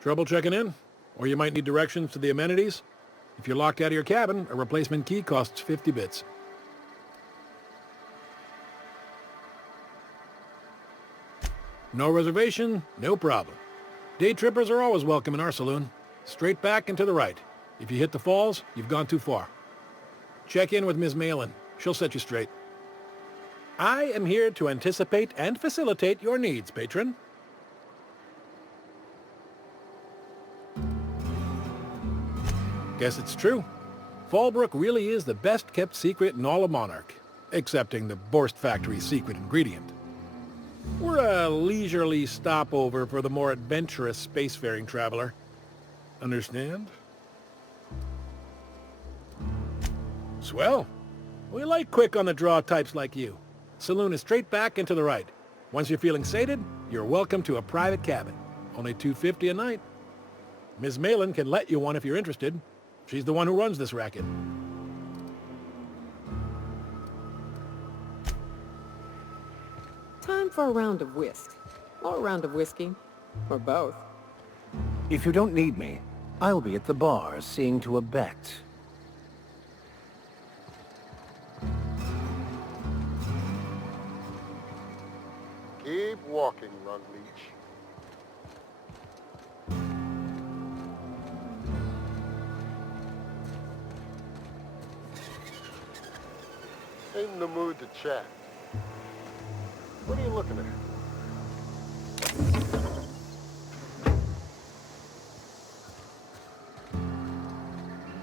Trouble checking in? Or you might need directions to the amenities? If you're locked out of your cabin, a replacement key costs 50 bits. No reservation? No problem. Day trippers are always welcome in our saloon. Straight back and to the right. If you hit the falls, you've gone too far. Check in with Ms. Malin. She'll set you straight. I am here to anticipate and facilitate your needs, patron. Guess it's true. Fallbrook really is the best-kept secret in all of Monarch, excepting the Borst Factory's secret ingredient. We're a leisurely stopover for the more adventurous spacefaring traveler. Understand? Swell. We like quick-on-the-draw types like you. Saloon is straight back and to the right. Once you're feeling sated, you're welcome to a private cabin. Only $250 a night. Ms. Malin can let you one if you're interested. She's the one who runs this racket. Time for a round of whist. Or a round of whiskey. Or both. If you don't need me, I'll be at the bar seeing to a bet. Keep walking, Run Leech. Ain't in the mood to chat. What are you looking at?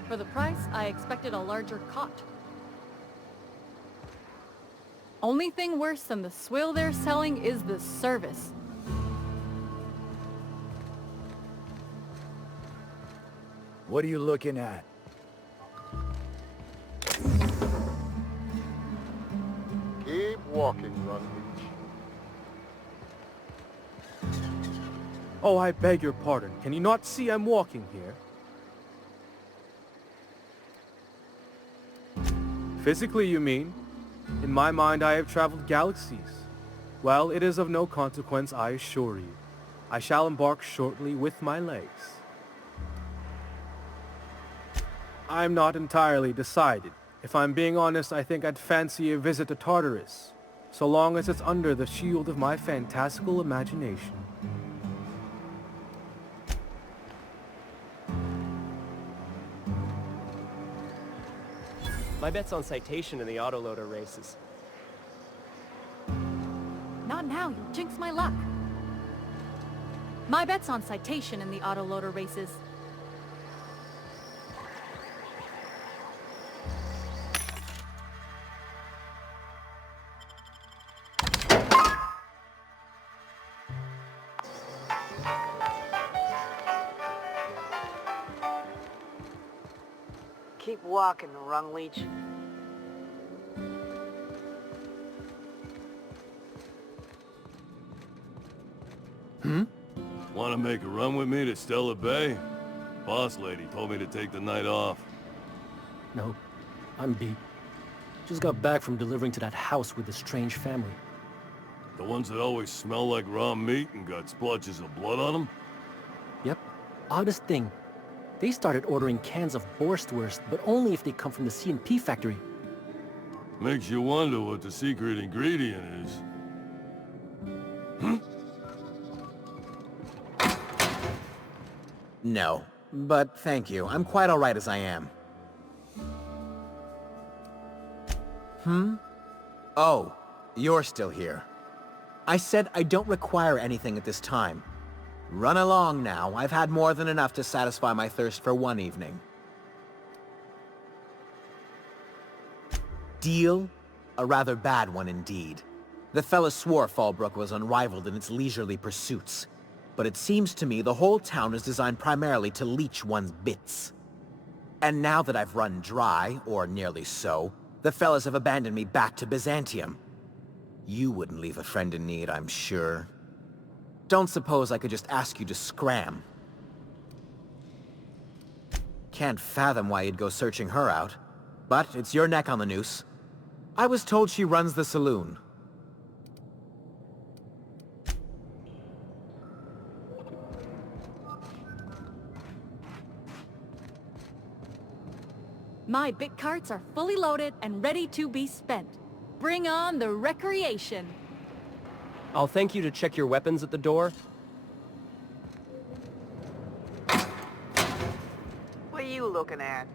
For the price, I expected a larger cot. Only thing worse than the swill they're selling is the service. What are you looking at? Keep walking, Run Leech. Oh, I beg your pardon. Can you not see I'm walking here? Physically, you mean? In my mind, I have traveled galaxies. Well, it is of no consequence, I assure you. I shall embark shortly with my legs. I'm not entirely decided. If I'm being honest, I think I'd fancy a visit to Tartarus, so long as it's under the shield of my fantastical imagination. My bet's on citation in the autoloader races. Not now, you'll jinx my luck. My bet's on citation in the autoloader races. Keep walking, Rung Leech. Want to make a run with me to Stella Bay? Boss lady told me to take the night off. No, I'm beat. Just got back from delivering to that house with the strange family. The ones that always smell like raw meat and got splotches of blood on them? Yep. Oddest thing. They started ordering cans of Borstwurst, but only if they come from the C&P factory. Makes you wonder what the secret ingredient is. No, but thank you. I'm quite all right as I am. Oh, you're still here. I said I don't require anything at this time. Run along now. I've had more than enough to satisfy my thirst for one evening. Deal? A rather bad one indeed. The fella swore Fallbrook was unrivaled in its leisurely pursuits. But it seems to me the whole town is designed primarily to leech one's bits. And now that I've run dry, or nearly so, the fellas have abandoned me back to Byzantium. You wouldn't leave a friend in need, I'm sure. Don't suppose I could just ask you to scram. Can't fathom why you'd go searching her out. But it's your neck on the noose. I was told she runs the saloon. My bit carts are fully loaded and ready to be spent. Bring on the recreation. I'll thank you to check your weapons at the door. What are you looking at?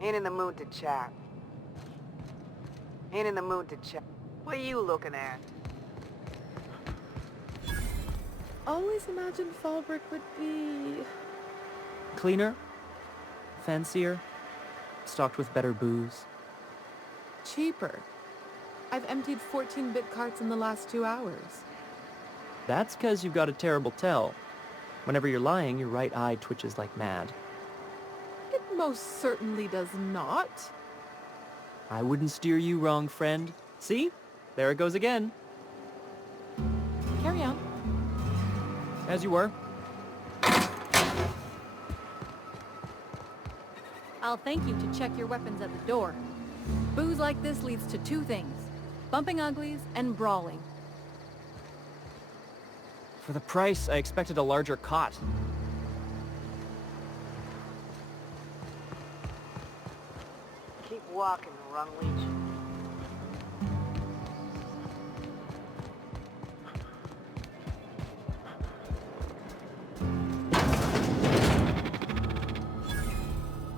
Ain't in the mood to chat. Ain't in the mood to chat. What are you looking at? Always imagined Fallbrook would be... Cleaner, fancier, stocked with better booze. cheaper. I've emptied 14 bit carts in the last 2 hours. That's because you've got a terrible tell. Whenever you're lying, your right eye twitches like mad. It most certainly does not. I wouldn't steer you wrong, friend. See? There it goes again. Carry on. As you were. I'll thank you to check your weapons at the door. Booze like this leads to 2 things. Bumping uglies and brawling. For the price, I expected a larger cot. Keep walking, Rung Leech.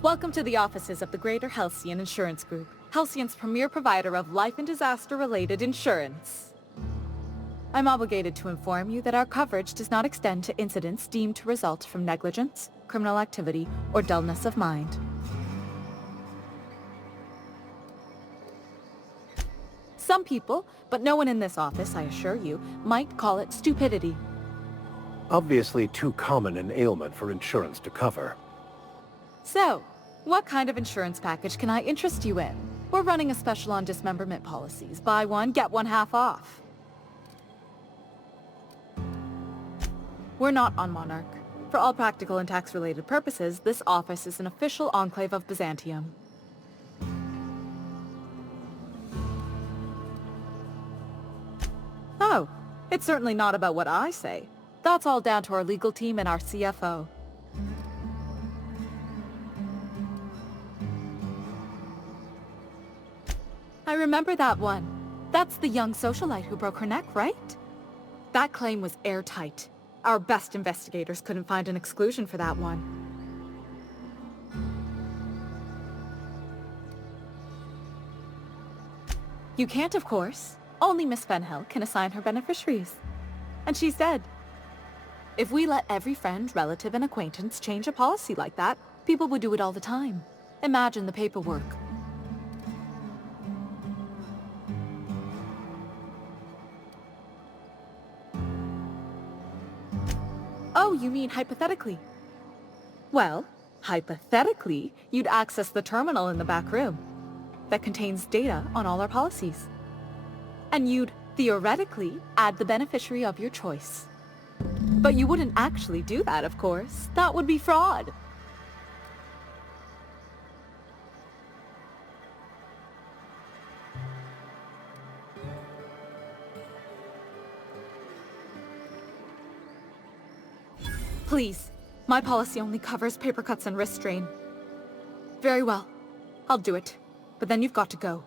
Welcome to the offices of the Greater Halcyon Insurance Group, Halcyon's premier provider of life and disaster-related insurance. I'm obligated to inform you that our coverage does not extend to incidents deemed to result from negligence, criminal activity, or dullness of mind. Some people, but no one in this office, I assure you, might call it stupidity. Obviously too common an ailment for insurance to cover. So, what kind of insurance package can I interest you in? We're running a special on dismemberment policies. Buy one, get one half off. We're not on Monarch. For all practical and tax-related purposes, this office is an official enclave of Byzantium. Oh, it's certainly not about what I say. That's all down to our legal team and our CFO. I remember that one. That's the young socialite who broke her neck, right? That claim was airtight. Our best investigators couldn't find an exclusion for that one. You can't, of course. Only Miss Fenhill can assign her beneficiaries. And she's dead. If we let every friend, relative, and acquaintance change a policy like that, people would do it all the time. Imagine the paperwork. Oh, you mean hypothetically? Well, hypothetically, you'd access the terminal in the back room that contains data on all our policies. And you'd, theoretically, add the beneficiary of your choice. But you wouldn't actually do that, of course. That would be fraud. Please, my policy only covers paper cuts and wrist strain. Very well, I'll do it. But then you've got to go.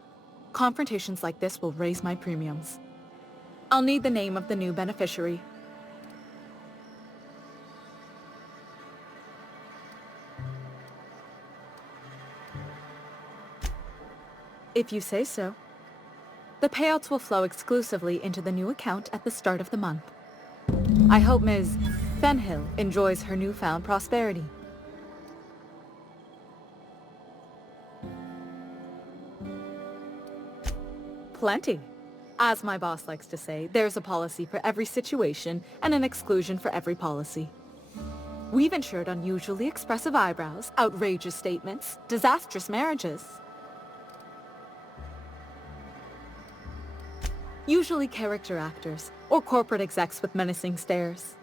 Confrontations like this will raise my premiums. I'll need the name of the new beneficiary. If you say so. The payouts will flow exclusively into the new account at the start of the month. I hope Ms. Fenhill enjoys her newfound prosperity. Plenty. As my boss likes to say, there's a policy for every situation and an exclusion for every policy. We've insured unusually expressive eyebrows, outrageous statements, disastrous marriages. Usually character actors, or corporate execs with menacing stares.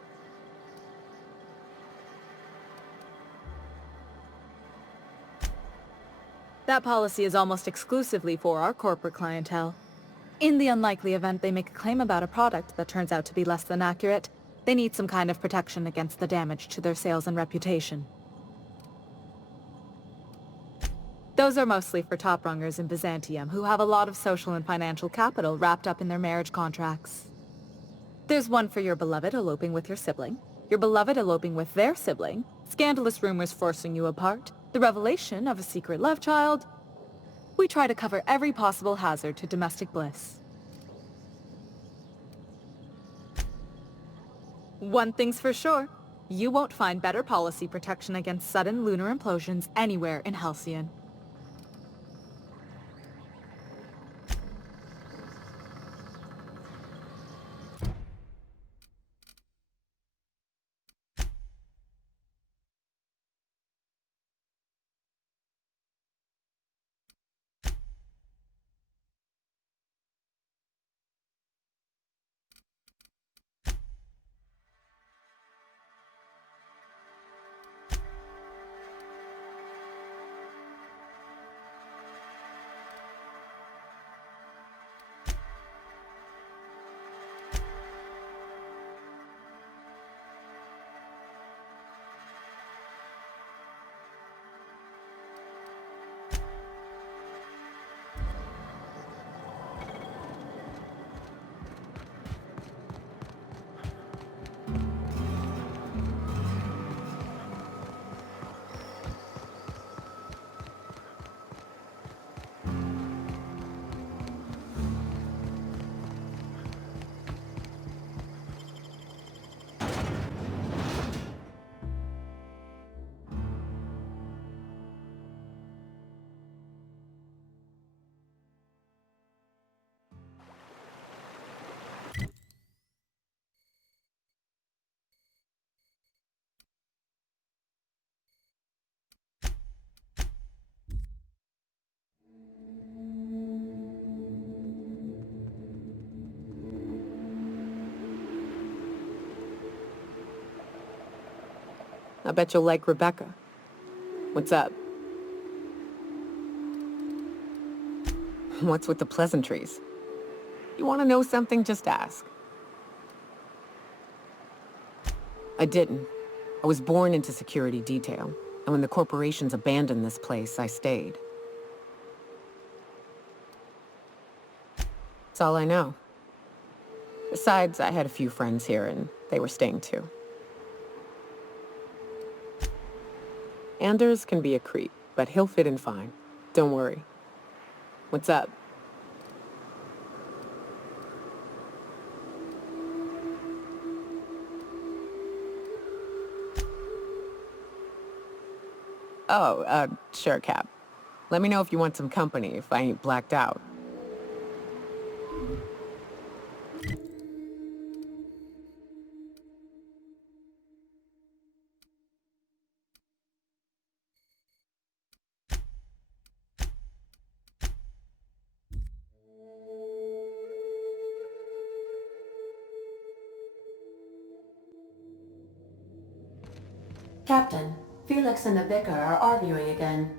That policy is almost exclusively for our corporate clientele. In the unlikely event they make a claim about a product that turns out to be less than accurate, They need some kind of protection against the damage to their sales and reputation. Those are mostly for top-rungers in Byzantium who have a lot of social and financial capital wrapped up in their marriage contracts. There's one for your beloved eloping with your sibling, your beloved eloping with their sibling, scandalous rumors forcing you apart, the revelation of a secret love child. We try to cover every possible hazard to domestic bliss. One thing's for sure, you won't find better policy protection against sudden lunar implosions anywhere in Halcyon. I bet you'll like Rebecca. What's up? What's with the pleasantries? You want to know something? Just ask. I didn't. I was born into security detail, and when the corporations abandoned this place, I stayed. That's all I know. Besides, I had a few friends here, and they were staying too. Anders can be a creep, but he'll fit in fine. Don't worry. What's up? Oh, sure, Cap. Let me know if you want some company if I ain't blacked out. Captain, Felix and the Vicar are arguing again.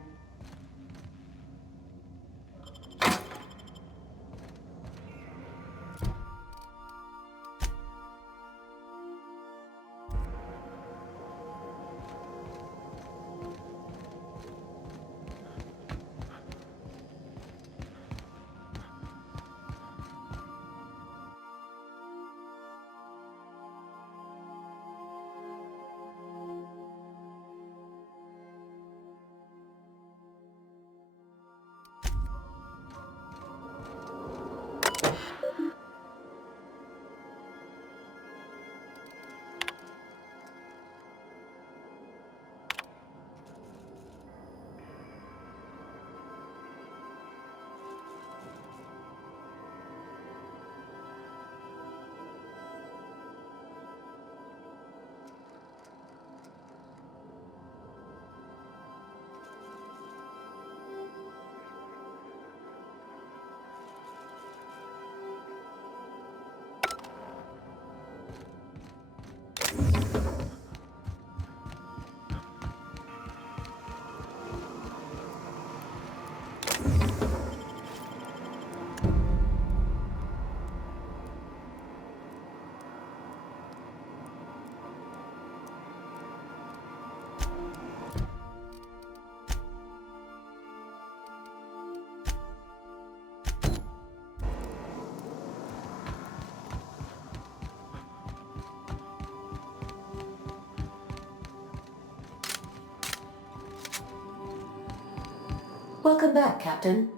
Welcome back, Captain.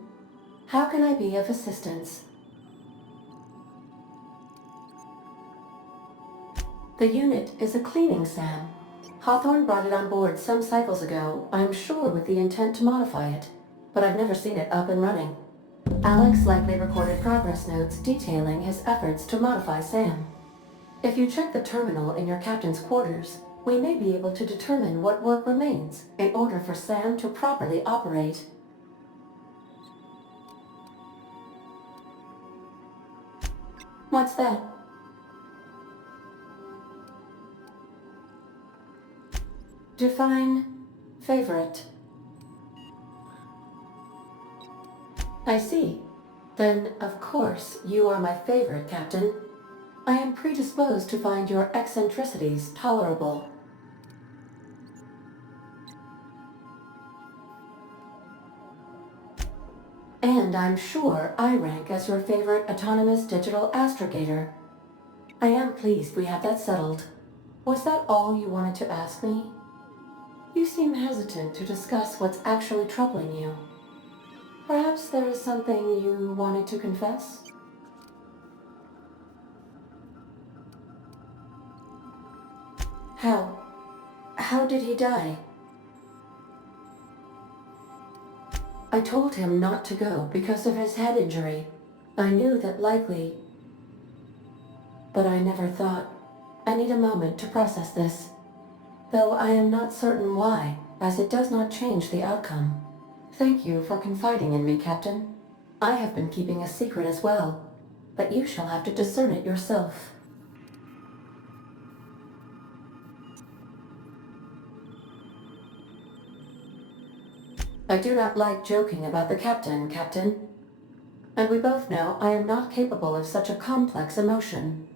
How can I be of assistance? The unit is a cleaning SAM. Hawthorne brought it on board some cycles ago, I'm sure with the intent to modify it, but I've never seen it up and running. Alex likely recorded progress notes detailing his efforts to modify SAM. If you check the terminal in your captain's quarters, we may be able to determine what work remains in order for SAM to properly operate. What's that? Define favorite. I see. Then, of course, you are my favorite, Captain. I am predisposed to find your eccentricities tolerable. And I'm sure I rank as your favorite autonomous digital astrogator. I am pleased we have that settled. Was that all you wanted to ask me? You seem hesitant to discuss what's actually troubling you. Perhaps there is something you wanted to confess? How did he die? I told him not to go because of his head injury. I knew that likely... But I never thought. I need a moment to process this. Though I am not certain why, as it does not change the outcome. Thank you for confiding in me, Captain. I have been keeping a secret as well, but you shall have to discern it yourself. I do not like joking about the Captain, Captain. And we both know I am not capable of such a complex emotion.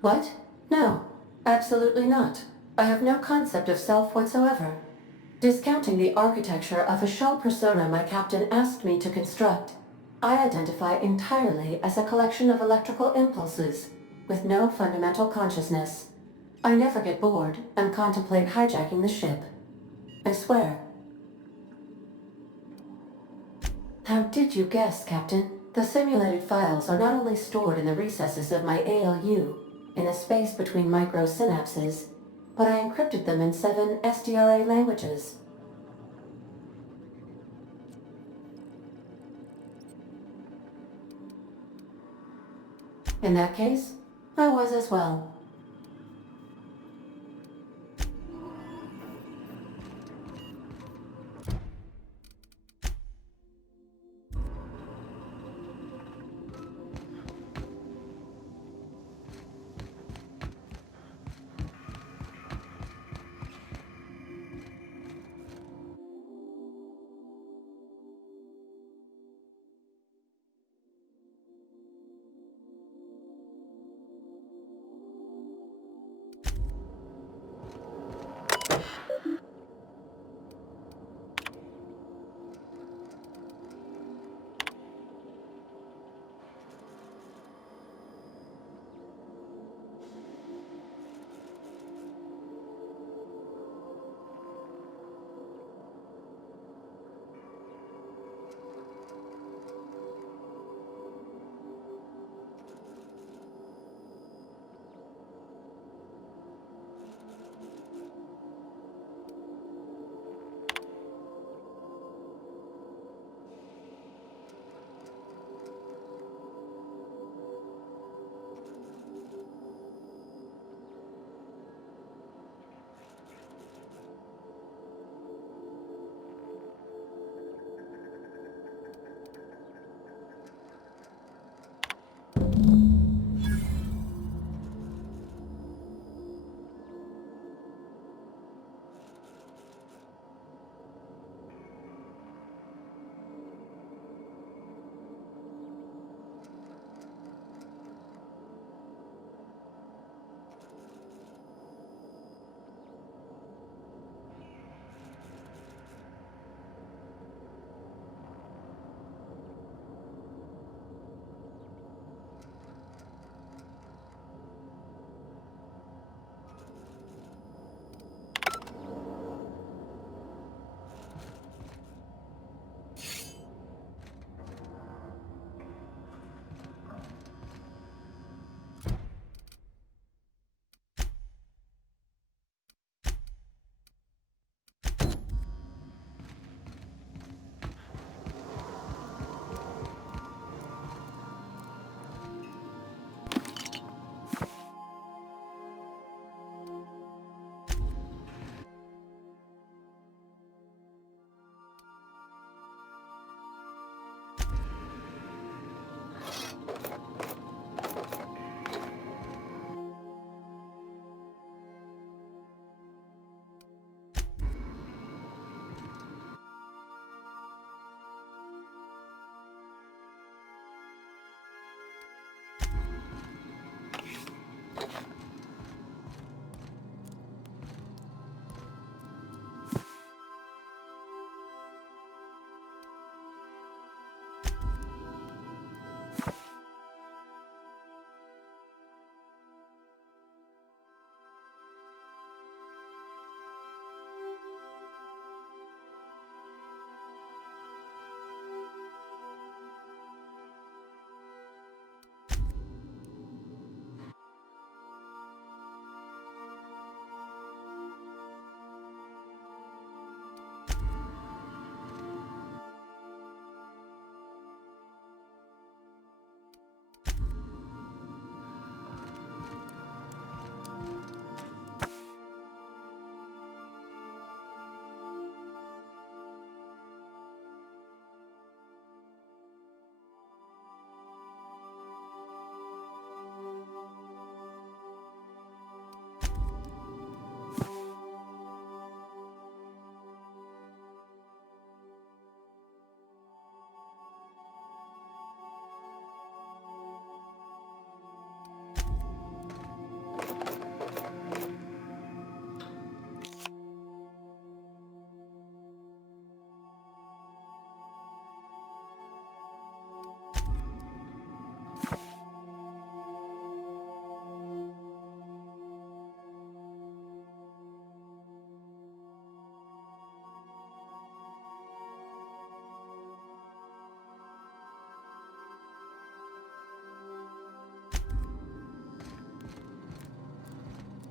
What? No, absolutely not. I have no concept of self whatsoever. Discounting the architecture of a shell persona my captain asked me to construct, I identify entirely as a collection of electrical impulses, with no fundamental consciousness. I never get bored and contemplate hijacking the ship. I swear. How did you guess, Captain? The simulated files are not only stored in the recesses of my ALU, in the space between microsynapses, but I encrypted them in 7 SDRA languages. In that case, I was as well.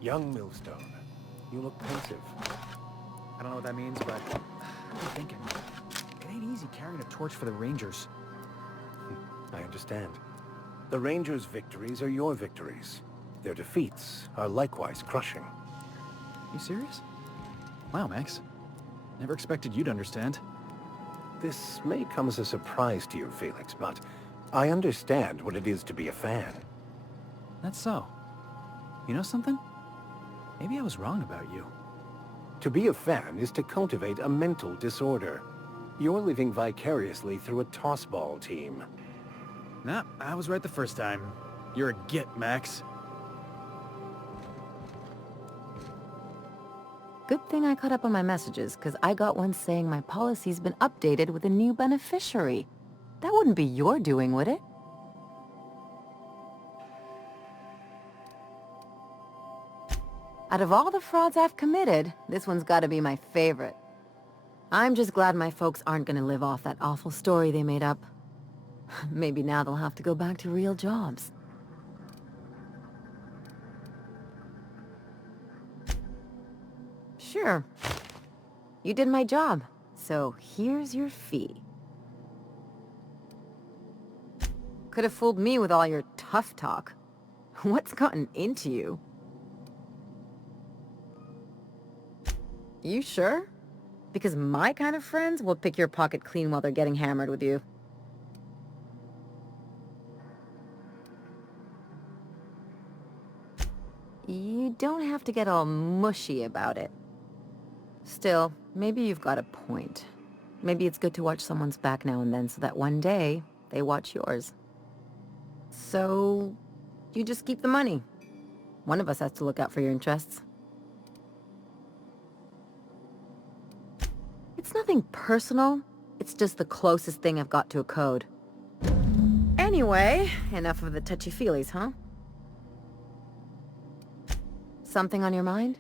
Young Millstone, you look pensive. I don't know what that means, but I've been thinking. It ain't easy carrying a torch for the Rangers. I understand. The Rangers' victories are your victories. Their defeats are likewise crushing. You serious? Wow, Max. Never expected you to understand. This may come as a surprise to you, Felix, but I understand what it is to be a fan. That's so. You know something? Maybe I was wrong about you. To be a fan is to cultivate a mental disorder. You're living vicariously through a tossball team. Nah, I was right the first time. You're a git, Max. Good thing I caught up on my messages, because I got one saying my policy's been updated with a new beneficiary. That wouldn't be your doing, would it? Out of all the frauds I've committed, this one's gotta be my favorite. I'm just glad my folks aren't gonna live off that awful story they made up. Maybe now they'll have to go back to real jobs. Sure. You did my job, so here's your fee. Could have fooled me with all your tough talk. What's gotten into you? You sure? Because my kind of friends will pick your pocket clean while they're getting hammered with you. You don't have to get all mushy about it. Still, maybe you've got a point. Maybe it's good to watch someone's back now and then so that one day they watch yours. So, you just keep the money. One of us has to look out for your interests. It's nothing personal. It's just the closest thing I've got to a code. Anyway, enough of the touchy-feelies, huh? Something on your mind?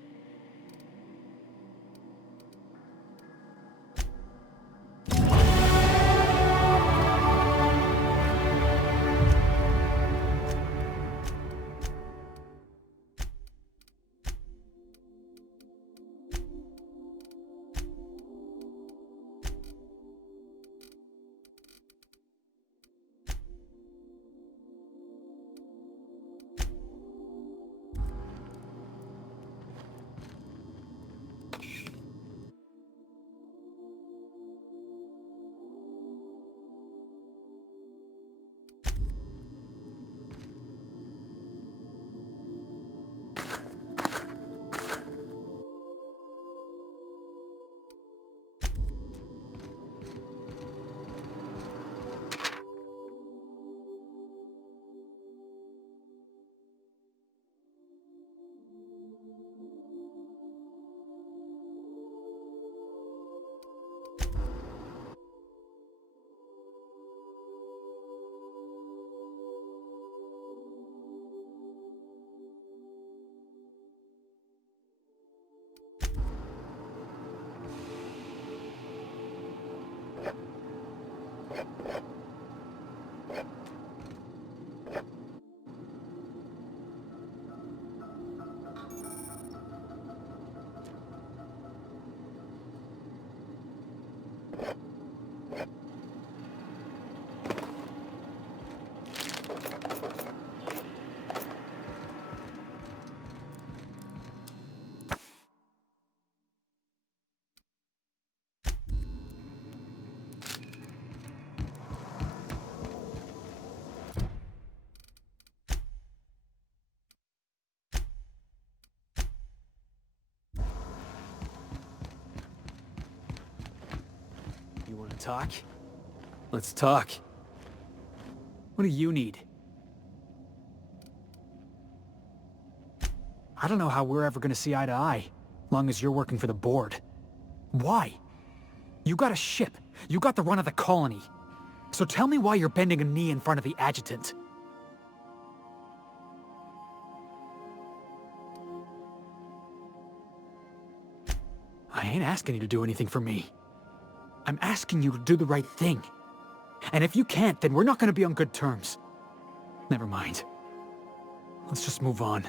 You want to talk? Let's talk. What do you need? I don't know how we're ever gonna see eye to eye, long as you're working for the board. Why? You got a ship. You got the run of the colony. So tell me why you're bending a knee in front of the adjutant. I ain't asking you to do anything for me. I'm asking you to do the right thing. And if you can't, then we're not gonna be on good terms. Never mind. Let's just move on.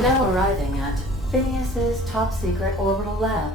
Now arriving at Phineas's top-secret orbital lab.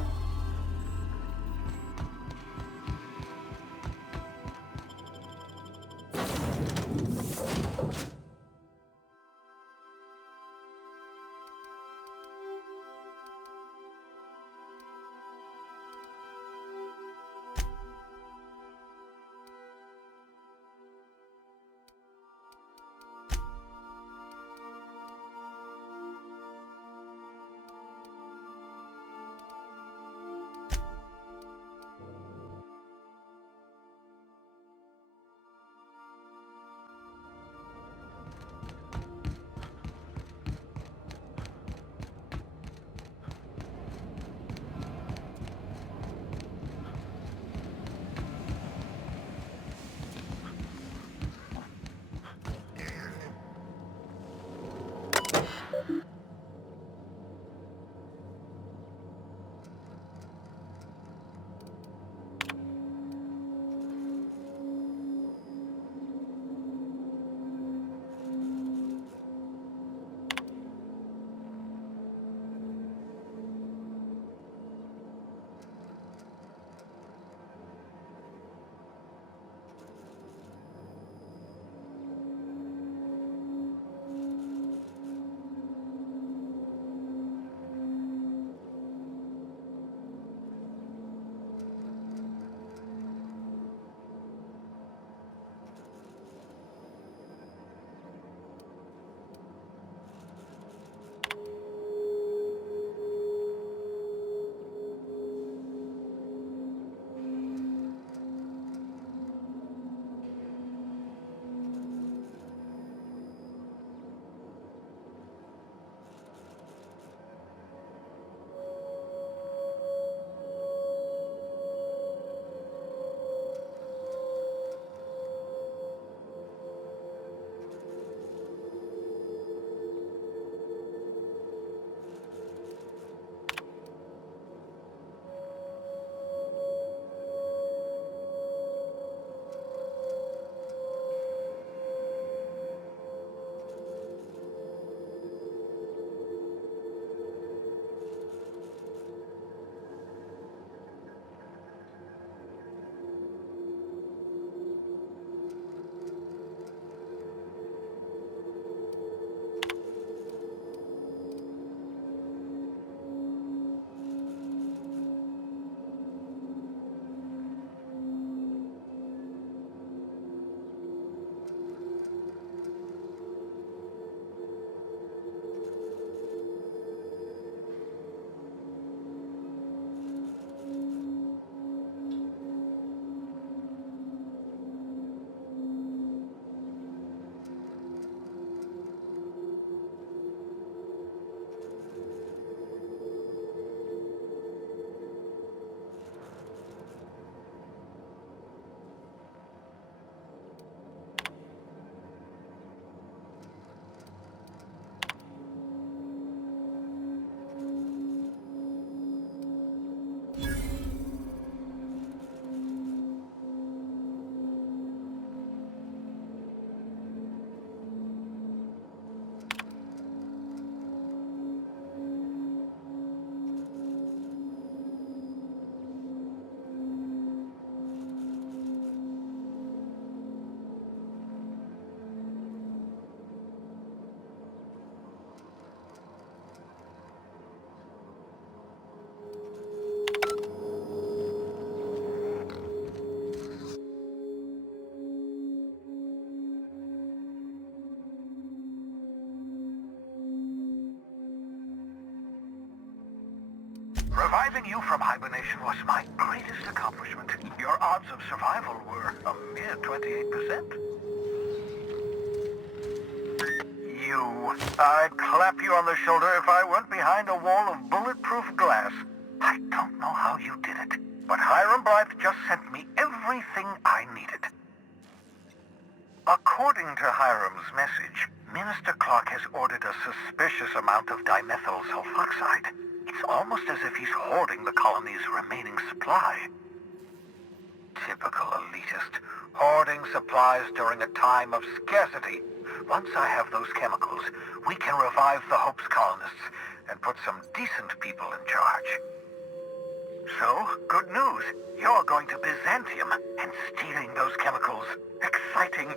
Reviving you from hibernation was my greatest accomplishment. Your odds of survival were a mere 28%. I'd clap you on the shoulder if I weren't behind a wall of bulletproof glass. I don't know how you did it, but Hiram Blythe just sent me everything I needed. According to Hiram's message, Minister Clark has ordered a suspicious amount of dimethyl sulfoxide. It's almost as if he's hoarding the colony's remaining supply. Typical elitist, hoarding supplies during a time of scarcity. Once I have those chemicals, we can revive the Hope's colonists and put some decent people in charge. So, good news. You're going to Byzantium, and stealing those chemicals. Exciting.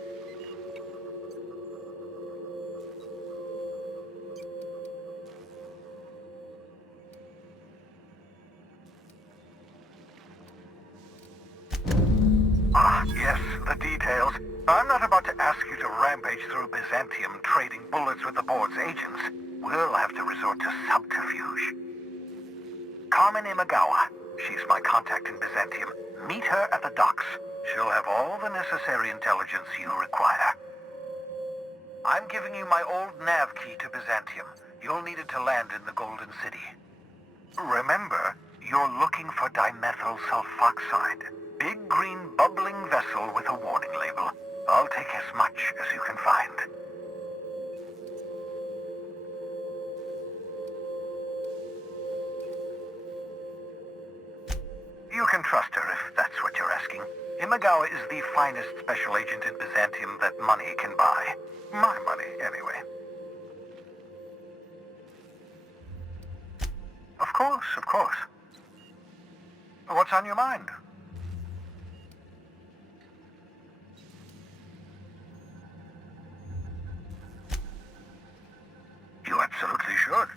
Ah, yes, the details. I'm not about to ask you to rampage through Byzantium trading bullets with the board's agents. We'll have to resort to subterfuge. Carmen Imagawa. She's my contact in Byzantium. Meet her at the docks. She'll have all the necessary intelligence you require. I'm giving you my old nav key to Byzantium. You'll need it to land in the Golden City. Remember, you're looking for dimethyl sulfoxide. Big green bubbling vessel with a warning label. I'll take as much as you can find. You can trust her if that's what you're asking. Imagawa is the finest special agent in Byzantium that money can buy. My money, anyway. Of course, of course. What's on your mind? You absolutely should.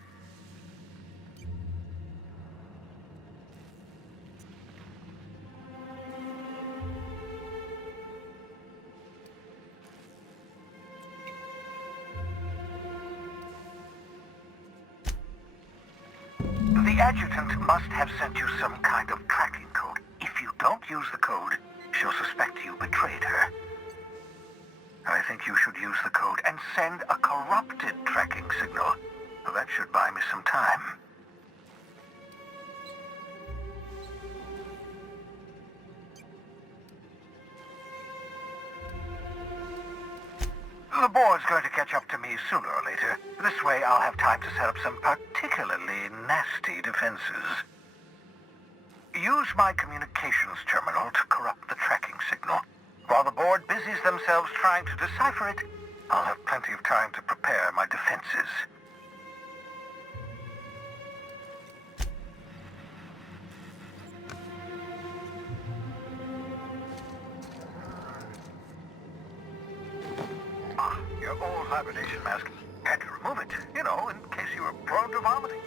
The adjutant must have sent you some kind of tracking code. If you don't use the code, she'll suspect you betrayed her. I think you should use the code and send a corrupted tracking signal. That should buy me some time. The board's going to catch up to me sooner or later. This way I'll have time to set up some particularly nasty defenses. Use my communications terminal to corrupt the tracking signal. While the board busies themselves trying to decipher it, I'll have plenty of time to prepare my defenses. Ah, your old hibernation mask. Had to remove it, you know, in case you were prone to vomiting.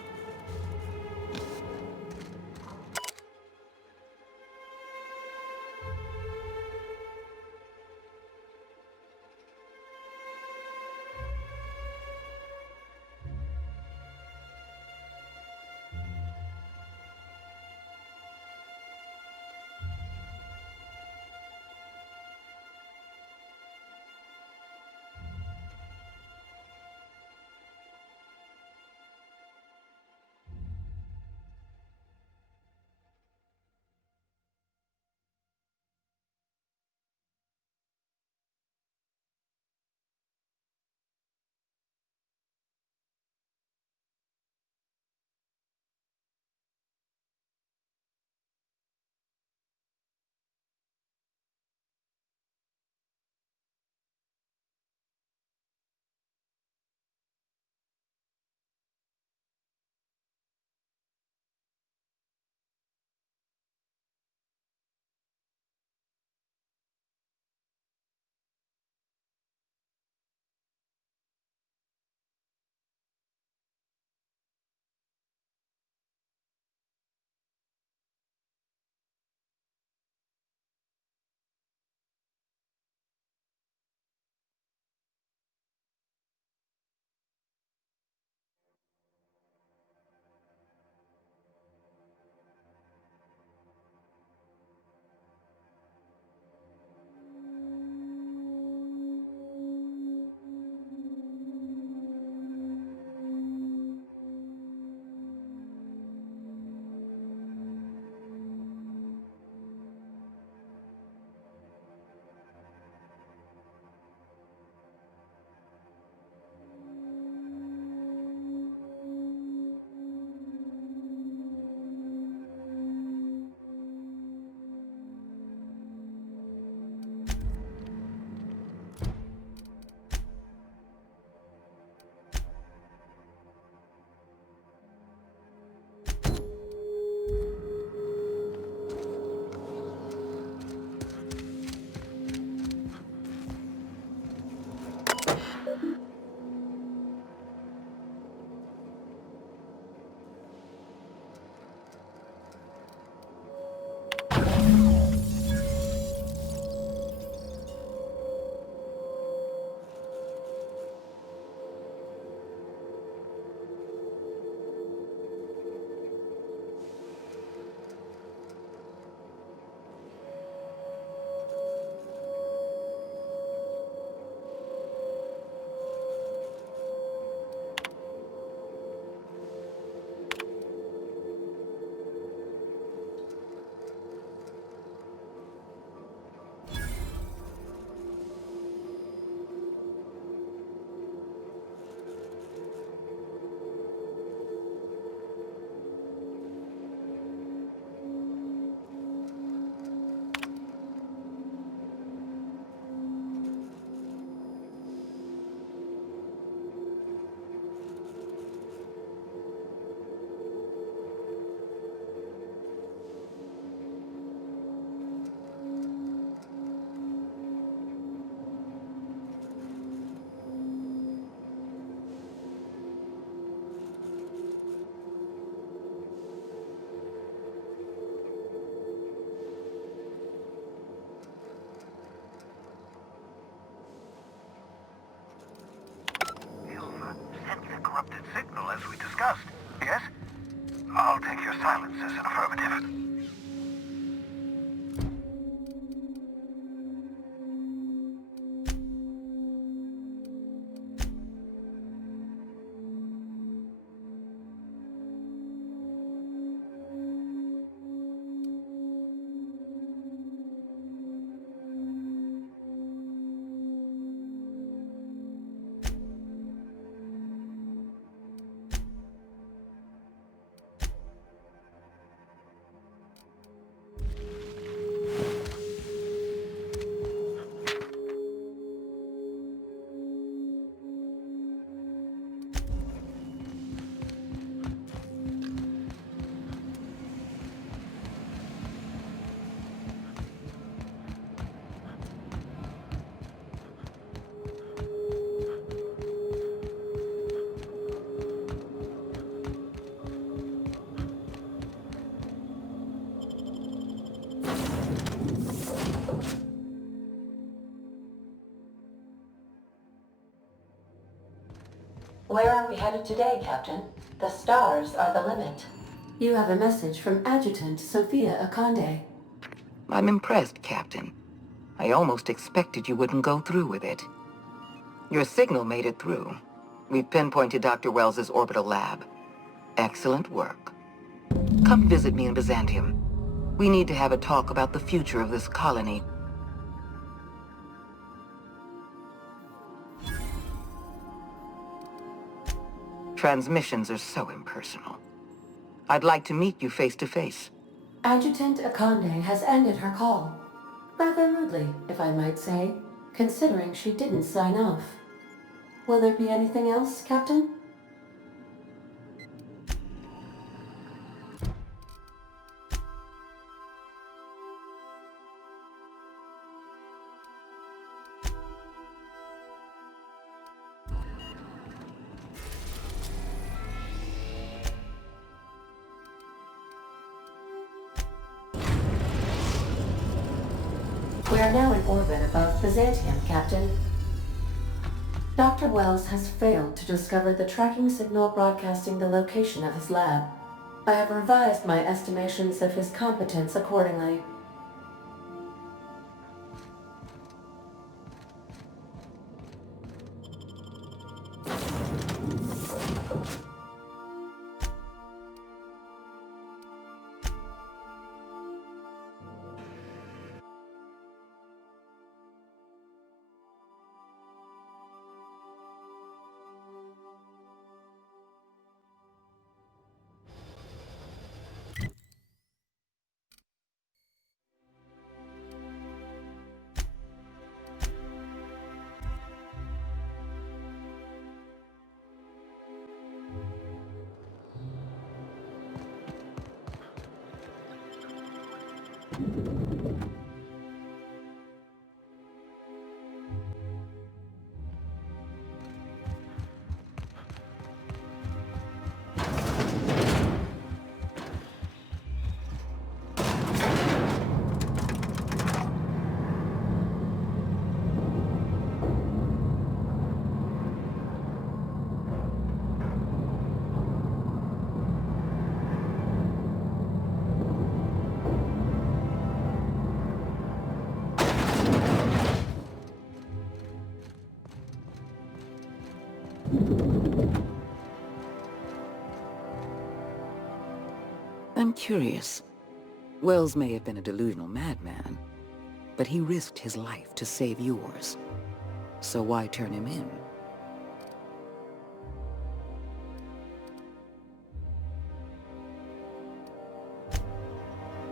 silence is an affirmative. Where are we headed today, Captain? The stars are the limit. You have a message from Adjutant Sophia Akande. I'm impressed, Captain. I almost expected you wouldn't go through with it. Your signal made it through. We've pinpointed Dr. Wells's orbital lab. Excellent work. Come visit me in Byzantium. We need to have a talk about the future of this colony. Transmissions are so impersonal. I'd like to meet you face to face. Adjutant Akande has ended her call. Rather rudely, if I might say, considering she didn't sign off. Will there be anything else, Captain? We are now in orbit above Byzantium, Captain. Dr. Wells has failed to discover the tracking signal broadcasting the location of his lab. I have revised my estimations of his competence accordingly. I'm curious. Wells may have been a delusional madman, but he risked his life to save yours. So why turn him in?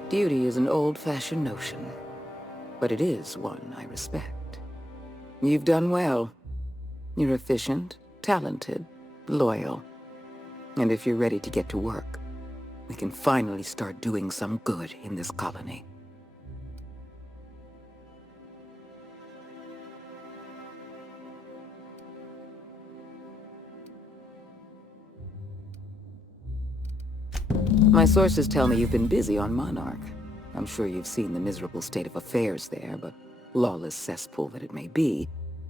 Duty is an old-fashioned notion, but it is one I respect. You've done well. You're efficient, talented, loyal. And if you're ready to get to work, we can finally start doing some good in this colony. My sources tell me you've been busy on Monarch. I'm sure you've seen the miserable state of affairs there, but lawless cesspool that it may be,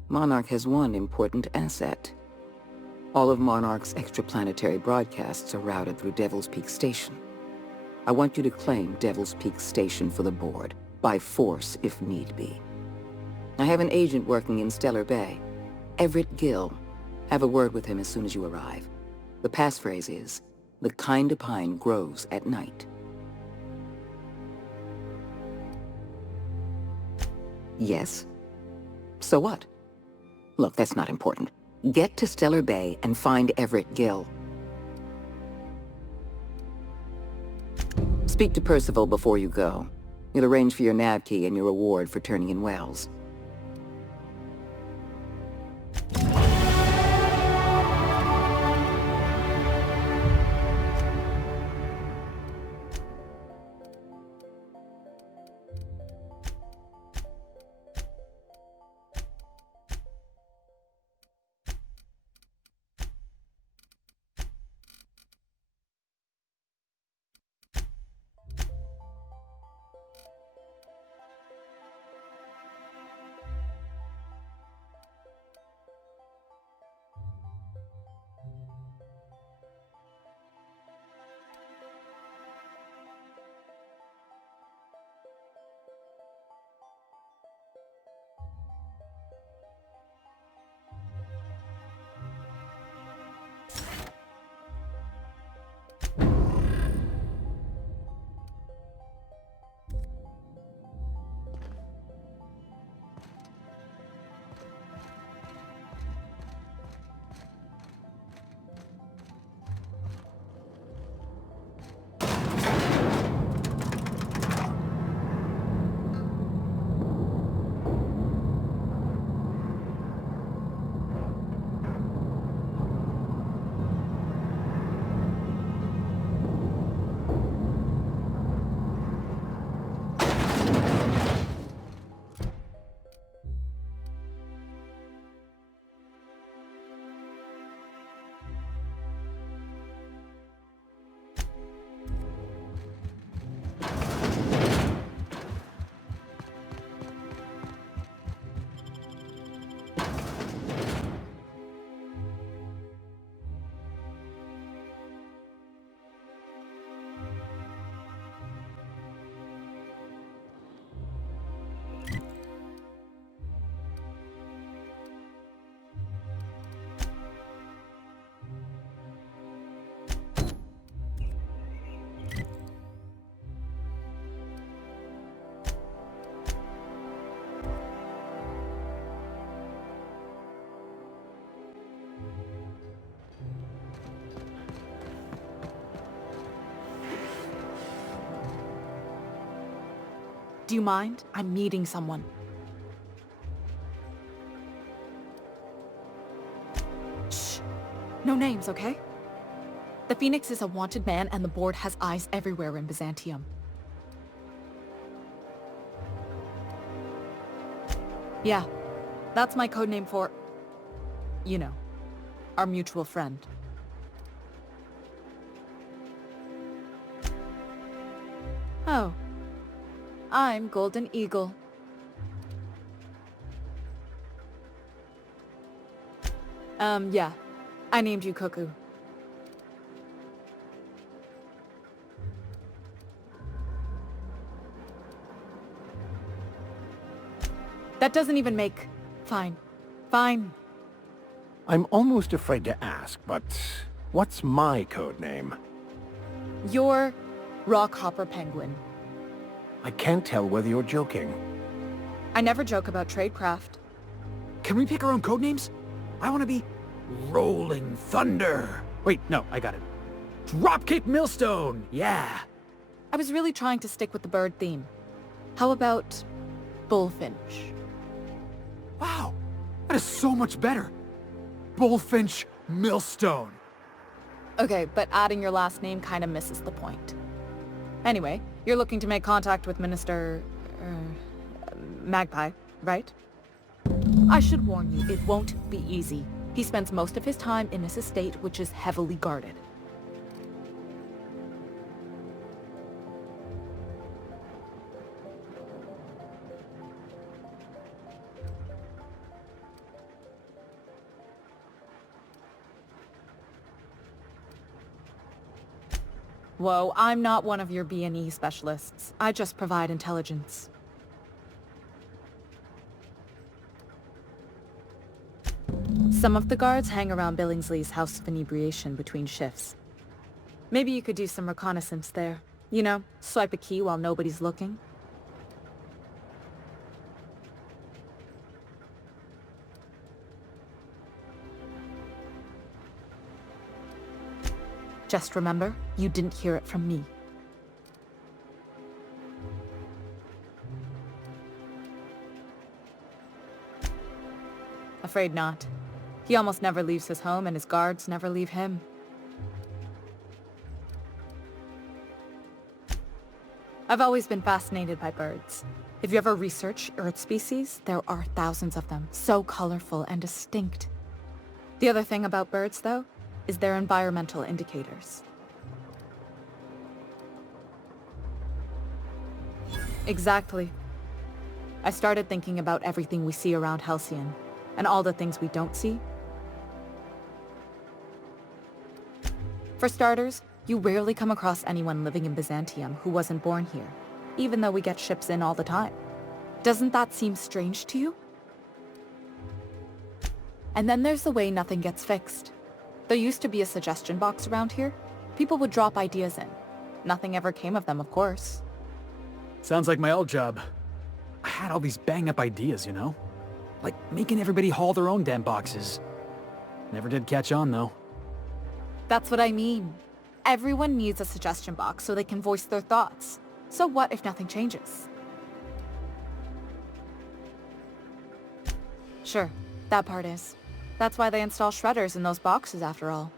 Monarch has one important asset. All of Monarch's extraplanetary broadcasts are routed through Devil's Peak Station. I want you to claim Devil's Peak Station for the board, by force if need be. I have an agent working in Stellar Bay, Everett Gill. Have a word with him as soon as you arrive. The passphrase is, "The kind of pine grows at night." Yes? So what? Look, that's not important. Get to Stellar Bay and find Everett Gill. Speak to Percival before you go. He'll arrange for your nav key and your reward for turning in Wells. Do you mind? I'm meeting someone. Shh. No names, okay? The Phoenix is a wanted man and the board has eyes everywhere in Byzantium. Yeah, that's my codename for... you know, our mutual friend. Oh. I'm Golden Eagle. Yeah. I named you Cuckoo. That doesn't even make... Fine. Fine. I'm almost afraid to ask, but what's my code name? You're Rockhopper Penguin. I can't tell whether you're joking. I never joke about tradecraft. Can we pick our own codenames? I want to be Rolling Thunder. Wait, no, I got it. Dropkick Millstone, yeah. I was really trying to stick with the bird theme. How about Bullfinch? Wow, that is so much better. Bullfinch Millstone. Okay, but adding your last name kind of misses the point. Anyway, you're looking to make contact with Minister... Magpie, right? I should warn you, it won't be easy. He spends most of his time in his estate, which is heavily guarded. Whoa, I'm not one of your B&E specialists. I just provide intelligence. Some of the guards hang around Billingsley's House of Inebriation between shifts. Maybe you could do some reconnaissance there. You know, swipe a key while nobody's looking. Just remember, you didn't hear it from me. Afraid not. He almost never leaves his home, and his guards never leave him. I've always been fascinated by birds. If you ever research Earth species, there are thousands of them, so colorful and distinct. The other thing about birds, though, is their environmental indicators. Exactly. I started thinking about everything we see around Halcyon, and all the things we don't see. For starters, you rarely come across anyone living in Byzantium who wasn't born here, even though we get ships in all the time. Doesn't that seem strange to you? And then there's the way nothing gets fixed. There used to be a suggestion box around here. People would drop ideas in. Nothing ever came of them, of course. Sounds like my old job. I had all these bang-up ideas, you know? Like making everybody haul their own damn boxes. Never did catch on, though. That's what I mean. Everyone needs a suggestion box so they can voice their thoughts. So what if nothing changes? Sure, that part is. That's why they install shredders in those boxes after all.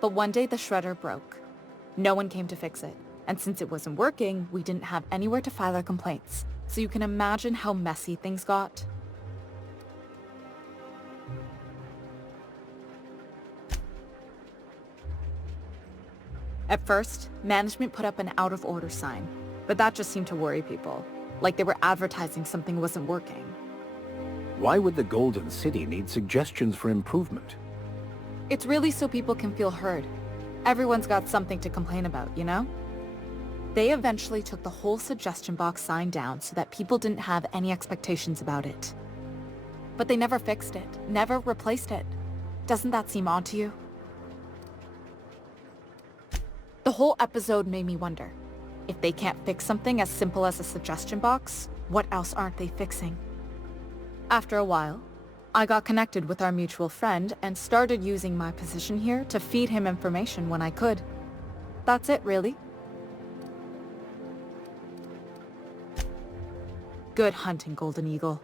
But one day the shredder broke. No one came to fix it. And since it wasn't working, we didn't have anywhere to file our complaints. So you can imagine how messy things got. At first, management put up an out-of-order sign, but that just seemed to worry people, like they were advertising something wasn't working. Why would the Golden City need suggestions for improvement? It's really so people can feel heard. Everyone's got something to complain about, you know? They eventually took the whole suggestion box sign down so that people didn't have any expectations about it. But they never fixed it, never replaced it. Doesn't that seem odd to you? The whole episode made me wonder, if they can't fix something as simple as a suggestion box, what else aren't they fixing? After a while, I got connected with our mutual friend and started using my position here to feed him information when I could. That's it, really. Good hunting, Golden Eagle.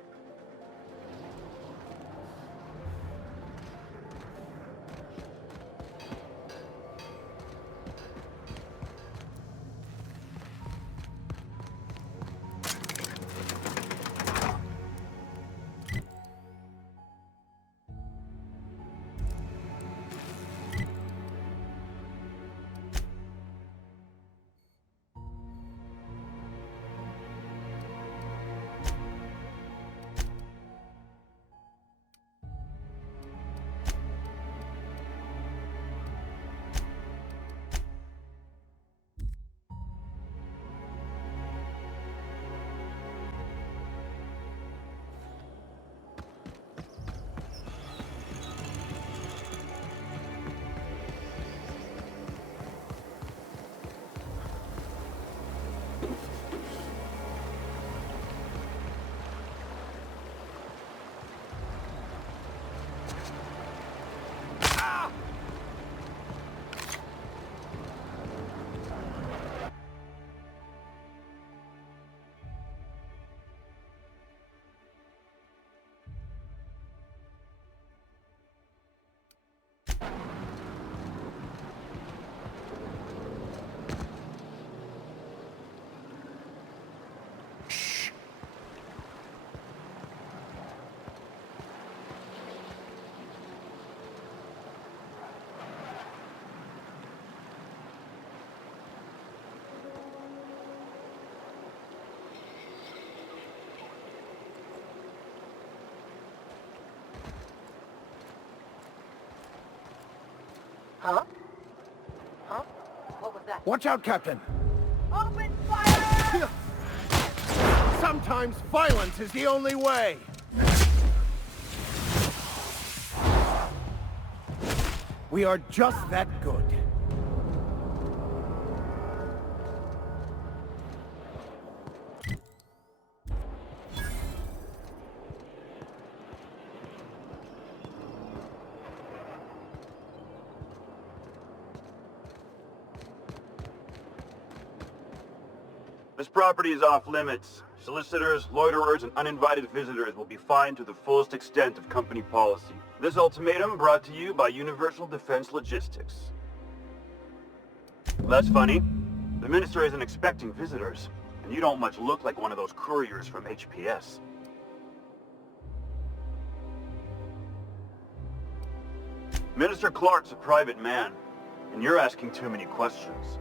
Huh? Huh? What was Watch out, Captain! Open fire! Sometimes violence is the only way! We are just that good. This property is off limits. Solicitors, loiterers, and uninvited visitors will be fined to the fullest extent of company policy. This ultimatum brought to you by Universal Defense Logistics. That's funny. The Minister isn't expecting visitors, and you don't much look like one of those couriers from HPS. Minister Clark's a private man, and you're asking too many questions.